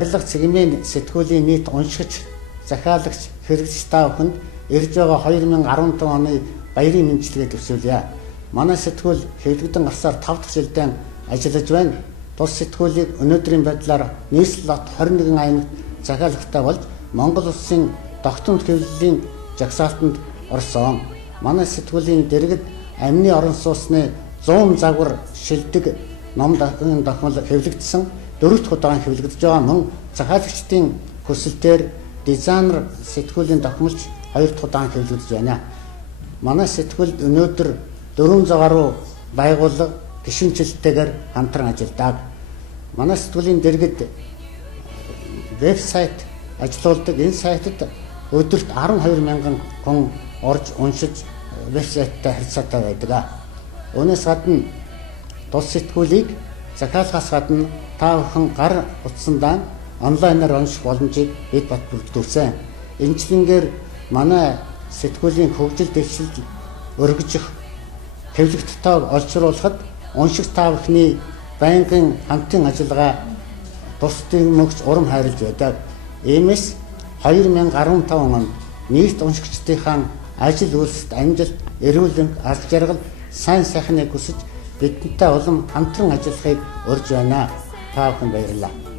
барилга цэгмийн сэтгүүлийн нийт уншигч, захиалагч, хэрэглэгч та бүхэнд ирж байгаа 2015 оны баярын мэндчилгээ төсөөлье. Манай сэтгүүл хэвлэгдэн гарсаар 5 дахь жилдээ ажиллаж байна. Тус сэтгүүлийг өнөөдрийн байдлаар нийслэл 21 аймагт захиалагчтай болж Монгол улсын тогтмол хэвлэлийн жагсаалтанд орсон. Манай сэтгүүлийн дэргэд амны орон сууцны 100 загвар шилдэг ном дохимол хэвлэгдсэн 4 дахь удаа хэвлэгдэж байгаа мөн захиалагчдын хүсэлтээр дизайнер сэтгүүлийн дохимолч 2 дахь удаа хэвлэгдэж байна. Манай сэтгүүлд өнөөдөр 400 гаруй байгууллага гишүүнчлэлтэйгээр хамтран ажилладаг. Манай сэтгүүлийн дэргэд вебсайт ажиллаулдаг. Энэ сайтад өдөрт 12 мянган хүн орж уншиж вебсайттай харьцаатай байдаг. Үүнээс гадна тус сэтгүүлийг захиалгаас гадна та бүхэн гар утсандаа онлайнаар унших боломжийг бид бат бүрдүүлсэн. Энэчнгээр манай сэтгүүлийн хөгжил дэвшилж өргөжих хэвлэгт тоог олжруулахад уншигч та бүхний байнгын хамтын ажиллагаа тусдын мөгч урам хайрлж байдаг. Иймээс 2015 онд нийт уншигчдынхаа ажил үйлсэд амжилт, эрүүл мэнд, арга жаргал, сайн сайхныг хүсэж бидэнтэй улам хамтран ажиллахыг урьж байна. Та бүхэнд баярлалаа.